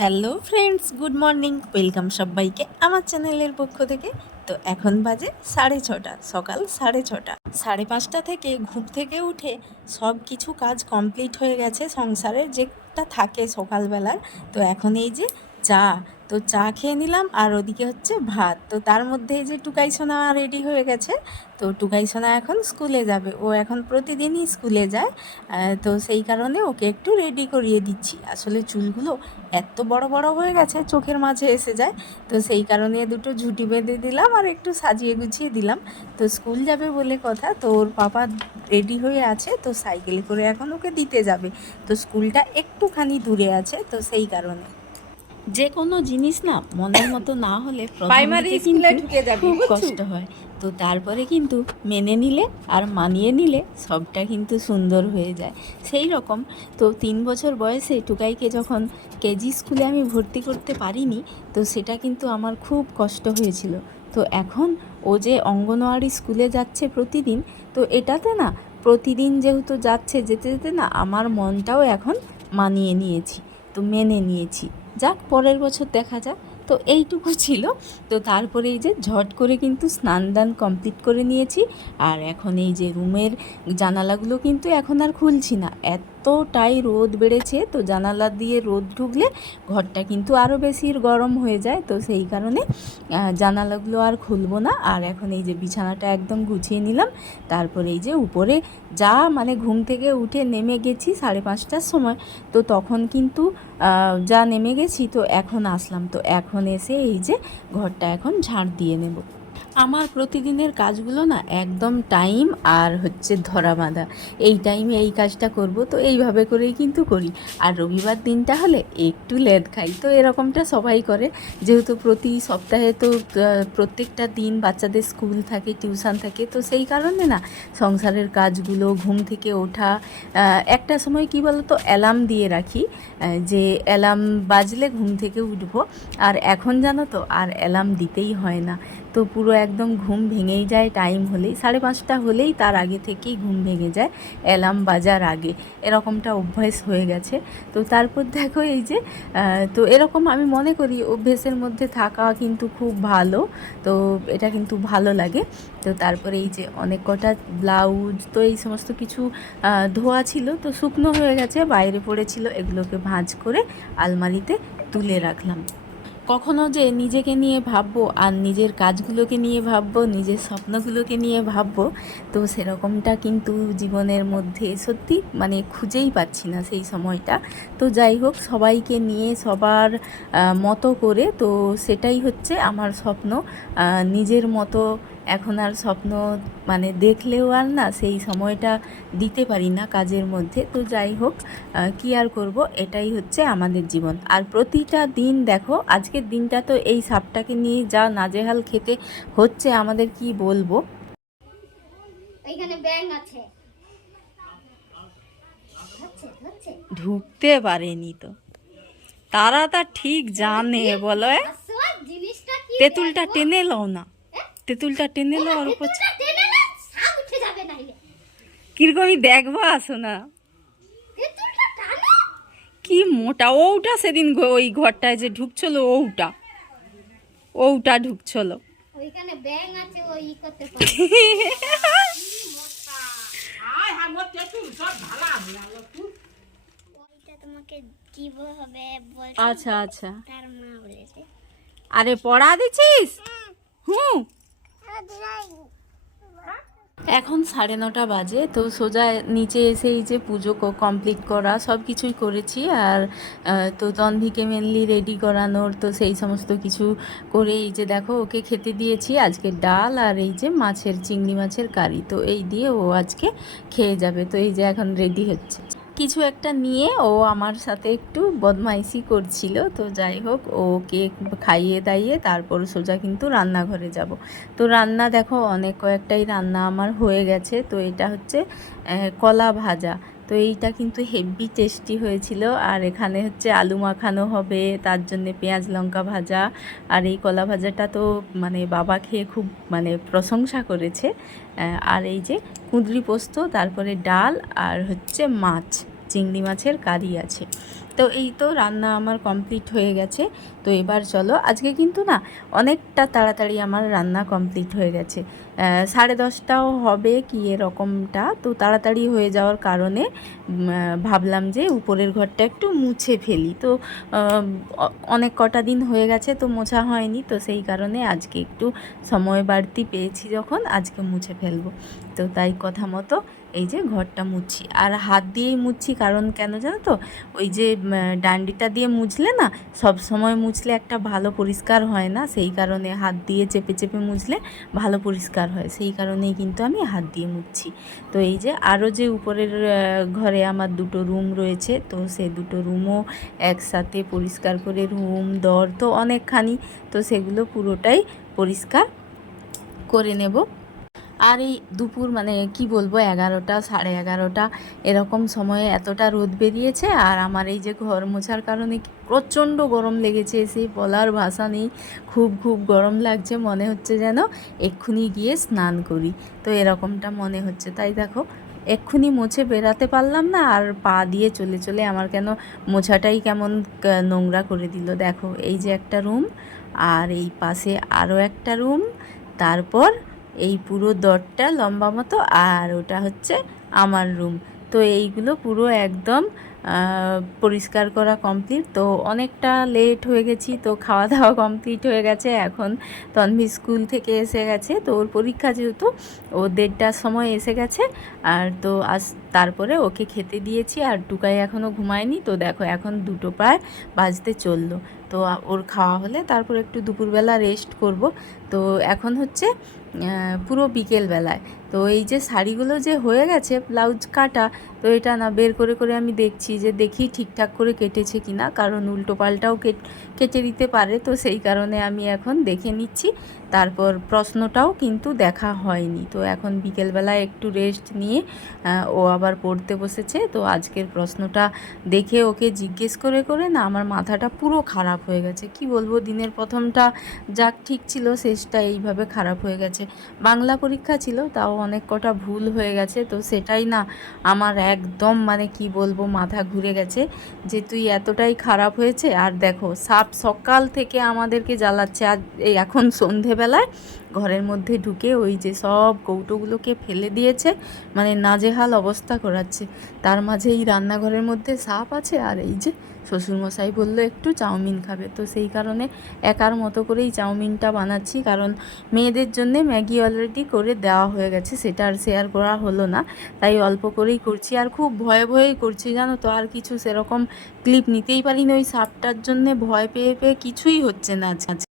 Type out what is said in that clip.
Hello friends, good morning. Welcome সবাইকে আমার চ্যানেলের পক্ষ থেকে। তো এখন বাজে 6:30, সকাল 6:30। 5:30 থেকে ঘুম থেকে উঠে সব কিছু কাজ কমপ্লিট হয়ে গেছে সংসারের যেটা থাকে সকালবেলার। তো এখন এই যে চা, তো চা খেয়ে নিলাম, আর ওদিকে হচ্ছে ভাত। তো তার মধ্যে এই যে টুকাই সোনা রেডি হয়ে গেছে। তো টুকাই সোনা এখন স্কুলে যাবে, ও এখন প্রতিদিনই স্কুলে যায়। তো সেই কারণে ওকে একটু রেডি করিয়ে দিচ্ছি। আসলে চুলগুলো এত বড় বড় হয়ে গেছে, চোখের মাঝে এসে যায়। তো সেই কারণে দুটো ঝুঁটি বেঁধে দিলাম আর একটু সাজিয়ে গুছিয়ে দিলাম। তো স্কুল যাবে বলে কথা, তো ওর পাপা রেডি হয়ে আছে, তো সাইকেলে করে এখন ওকে দিতে যাবে। তো স্কুলটা একটুখানি দূরে আছে, তো সেই কারণে যে কোনো জিনিস না মনের মতো না হলে প্রথম প্রাইমারি দিকে স্কুলে কিন্তু ঢুকে যাবি, খুব বুঝছো? কষ্ট হয়। তো তারপরে কিন্তু মেনে নিলে আর মানিয়ে নিলে সবটা কিন্তু সুন্দর হয়ে যায়। সেই রকম তো 3 বছর বয়সে টুকাইকে যখন কেজি স্কুলে আমি ভর্তি করতে পারিনি, তো সেটা কিন্তু আমার খুব কষ্ট হয়েছিল। তো এখন ও যে অঙ্গনওয়াড়ি স্কুলে যাচ্ছে প্রতিদিন, তো এটাতে না প্রতিদিন যেহেতু যাচ্ছে, যেতে যেতে না আমার মনটাও এখন মানিয়ে নিয়েছি, তো মেনে নিয়েছি। যাক, পরের বছর দেখা যাক। তো এইটুকু ছিল। তো তারপরে এই যে ঝট করে কিন্তু স্নান দান কমপ্লিট করে নিয়েছি। আর এখন এই যে রুমের জানালাগুলো কিন্তু এখন আর খুলছি না, এতটাই রোদ বেড়েছে। তো জানালা দিয়ে রোদ ঢুকলে ঘরটা কিন্তু আরও বেশি গরম হয়ে যায়। তো সেই কারণে জানালাগুলো আর খুলবো না। আর এখন এই যে বিছানাটা একদম গুছিয়ে নিলাম। তারপরে এই যে উপরে যা মানে ঘুম থেকে উঠে নেমে গেছি 5:30টার সময়, তো তখন কিন্তু যা নেমে গেছি, তো এখন আসলাম। তো এখন এসে এই যে ঘরটা এখন ঝাড় দিয়ে নেব। আমার প্রতিদিনের কাজগুলো না একদম টাইম আর হচ্ছে ধরা বাঁধা, এই টাইমে এই কাজটা করব, তো এইভাবে করেই কিন্তু করি। আর রবিবার দিনটা হলে একটু লেট খাই, তো এরকমটা সবাই করে। যেহেতু প্রতি সপ্তাহে তো প্রত্যেকটা দিন বাচ্চাদের স্কুল থাকে, টিউশন থাকে, তো সেই কারণে না সংসারের কাজগুলো, ঘুম থেকে ওঠা, একটা সময় কি বলো তো অ্যালার্ম দিয়ে রাখি, যে অ্যালার্ম বাজলে ঘুম থেকে উঠবো। আর এখন জানো তো আর অ্যালার্ম দিতেই হয় না। তো পুরো একদম ঘুম ভেঙেই যায় টাইম হলেই, 5:30 হলেই তার আগে থেকেই ঘুম ভেঙে যায় অ্যালার্ম বাজার আগে। এরকমটা অভ্যাস হয়ে গেছে। তো তারপর দেখো এই যে তো এরকম আমি মনে করি অভ্যেসের মধ্যে থাকা কিন্তু খুব ভালো। তো এটা কিন্তু ভালো লাগে। তো তারপরে এই যে অনেক কটা ব্লাউজ, তো এই সমস্ত কিছু ধোয়া ছিল, তো শুকনো হয়ে গেছে, বাইরে পড়েছিল, এগুলোকে ভাঁজ করে আলমারিতে তুলে রাখলাম। কখনো যে নিজেকে নিয়ে ভাববো আর নিজের কাজগুলোকে নিয়ে ভাববো, নিজের স্বপ্নগুলোকে নিয়ে ভাববো, তো সেরকমটা কিন্তু জীবনের মধ্যে সত্যি মানে খুঁজেই পাচ্ছি না সেই সময়টা। তো যাই হোক, সবাইকে নিয়ে সবার মতো করে, তো সেটাই হচ্ছে আমার স্বপ্ন। নিজের মতো এখন আর স্বপ্ন মানে দেখলেও আর না সেই সময়টা দিতে পারি না কাজের মধ্যে। তো যাই হোক, কী আর করব, এটাই হচ্ছে আমাদের জীবন। আর প্রতিটা দিন দেখো, আজকের দিনটা তো এই সাপটাকে নিয়ে যা নাজেহাল খেতে হচ্ছে আমাদের, কি বলবো। এইখানে ব্যাং আছে, ঢুকতে পারেনি তো, তারা তা ঠিক জানে বলো। আসল জিনিসটা কি তেঁতুলটা দেখো। টেনে লও না, তেঁতুলটা টেনে লও আর উপর তেঁতুলটা টেনে না, সাপ উঠে যাবে নাইলে। কিরকমই দেখবো, আসো না। তেঁতুলটা টানো। কি মোটা ওটা, সেদিন ওই ঘরটায় যে ঢুকছিল, ওটা ওটা ঢুকছিল। ওইখানে ব্যাং আছে, ওই করতে পারে। ওইটা তোমাকে কিভাবে বলতে, আচ্ছা আচ্ছা, তার মা বলেছে। আরে পড়া দিছিস? হুম। এখন 9:30 বাজে। তো সোজা নিচে এসে এই যে পুজো কমপ্লিট করা সব কিছুই করেছি। আর তো তন্ভিকে মেনলি রেডি করানোর, তো সেই সমস্ত কিছু করে এই যে দেখো ওকে খেতে দিয়েছি আজকে ডাল আর এই যে মাছের, চিংড়ি মাছের কারি। তো এই দিয়ে ও আজকে খেয়ে যাবে। তো এই যে এখন রেডি হচ্ছে কিছু একটা নিয়ে, ও আমার সাথে একটু বদমাইশি করছিল। তো যাই হোক, ওকে খাইয়ে দাইয়ে তারপর সোজা কিন্তু রান্নাঘরে যাব। তো রান্না দেখো অনেক কয়েকটাই রান্না আমার হয়ে গেছে। তো এটা হচ্ছে কলা ভাজা। তো এইটা কিন্তু হেভি টেস্টি হয়েছিল। আর এখানে হচ্ছে আলু মাখানো হবে, তার জন্যে পেঁয়াজ লঙ্কা ভাজা। আর এই কলা ভাজাটা তো মানে বাবা খেয়ে খুব মানে প্রশংসা করেছে। আর এই যে কুঁদরি পোস্ত, তারপরে ডাল, আর হচ্ছে মাছ, চিংড়ি মাছের কারি আছে। তো এই তো রান্না আমার কমপ্লিট হয়ে গেছে। তো এবার চলো, আজকে কিন্তু না অনেকটা তাড়াতাড়ি আমার রান্না কমপ্লিট হয়ে গেছে। 10:30টাও হবে কি এরকমটা। তো তাড়াতাড়ি হয়ে যাওয়ার কারণে ভাবলাম যে উপরের ঘরটা একটু মুছে ফেলি। তো অনেক কটা দিন হয়ে গেছে তো মোছা হয়নি, তো সেই কারণে আজকে একটু সময় বাড়তি পেয়েছি যখন, আজকে মুছে ফেলবো। তো তাই কথা মতো এই যে ঘরটা মুছছি, আর হাত দিয়েই মুছছি। কারণ কেন জানো তো, ওই যে ডান্ডিটা দিয়ে মুছলে না, সব সময় মুছলে একটা ভালো পরিষ্কার হয় না, সেই কারণে হাত দিয়ে চেপে চেপে মুছলে ভালো পরিষ্কার হয়, সেই কারণেই কিন্তু আমি হাত দিয়ে মুছছি। তো এই যে আরও যে উপরের ঘরে আমার দুটো রুম রয়েছে, তো সেই দুটো রুমও একসাথে পরিষ্কার করে, রুম দর তো অনেকখানি, তো সেগুলো পুরোটাই পরিষ্কার করে নেব। আর এই দুপুর মানে কি বলবো, 11টা 11:30 এরকম সময়ে এতটা রোদ বেরিয়েছে, আর আমার এই যে ঘর মোছার কারণে প্রচণ্ড গরম লেগেছে, সে বলার ভাষা নেই। খুব খুব গরম লাগছে, মনে হচ্ছে যেন এক্ষুনি গিয়ে স্নান করি, তো এরকমটা মনে হচ্ছে। তাই দেখো, এক্ষুনি মুছে বেরাতে পারলাম না, আর পা দিয়ে চলে চলে আমার কেন মোছাটাই কেমন নোংরা করে দিল। দেখো এই যে একটা রুম, আর এই পাশে আরও একটা রুম, তারপর এই পুরো দরটা লম্বা মতো, আর ওটা হচ্ছে আমার রুম। তো এইগুলো পুরো একদম পরিষ্কার করা কমপ্লিট। তো অনেকটা লেট হয়ে গেছি, তো খাওয়া দাওয়া কমপ্লিট হয়ে গেছে। এখন তন্মী স্কুল থেকে এসে গেছে, তো ওর পরীক্ষা যেহেতু, ও 1:30টার সময় এসে গেছে। আর তো তারপরে ওকে খেতে দিয়েছি, আর টুকাই এখনও ঘুমায়নি। তো দেখো এখন 2টো প্রায় বাজতে চললো। তো ওর খাওয়া হলে তারপর একটু দুপুরবেলা রেস্ট করব। তো এখন হচ্ছে পুরো বিকেলবেলায়। তো এই যে শাড়িগুলো যে হয়ে গেছে ব্লাউজ কাটা, তো এটা না বের করে করে আমি দেখছি যে দেখি ঠিকঠাক করে কেটেছে কি না, কারণ উল্টো পাল্টাও কেটে দিতে পারে, তো সেই কারণে আমি এখন দেখে নিচ্ছি। তারপর প্রশ্নটাও কিন্তু দেখা হয়নি। তো এখন বিকেলবেলায় একটু রেস্ট নিয়ে ও আবার পড়তে বসেছে। তো আজকের প্রশ্নটা দেখে ওকে জিজ্ঞেস করে করে না আমার মাথাটা পুরো খারাপ হয়ে গেছে। কি বলবো, দিনের প্রথমটা যাক ঠিক ছিল, শেষটা এইভাবে খারাপ হয়ে গেছে। বাংলা পরীক্ষা ছিল, তাও অনেক কটা ভুল হয়ে গেছে, তো সেটাই না আমার একদম মানে কি বলবো মাথা ঘুরে গেছে যে তুই এতটাই খারাপ হয়েছে। আর দেখো সাপ সকাল থেকে আমাদেরকে জ্বালাচ্ছে, আর এই এখন সন্ধেবেলায় ঘরের মধ্যে ঢুকে ওই যে সব কৌটোগুলোকে ফেলে দিয়েছে, মানে নাজেহাল অবস্থা করাচ্ছে। তার মাঝে এই রান্নাঘরের মধ্যে সাপ আছে, আর এই যে শ্বশুরমশাই বললো একটু চাউমিন খাবে, তো সেই কারণে একার মতো করেই চাউমিনটা বানাচ্ছি। কারণ মেয়েদের জন্যে ম্যাগি অলরেডি করে দেওয়া হয়ে গেছে, সেটা আর শেয়ার করা হলো না, তাই অল্প করেই করছি। আর খুব ভয়ে ভয়েই করছি জানো তো, আর কিছু সেরকম ক্লিপ নিতেই পারিনি ওই সাপটার জন্যে, ভয় পেয়ে পেয়ে কিছুই হচ্ছে না আজ।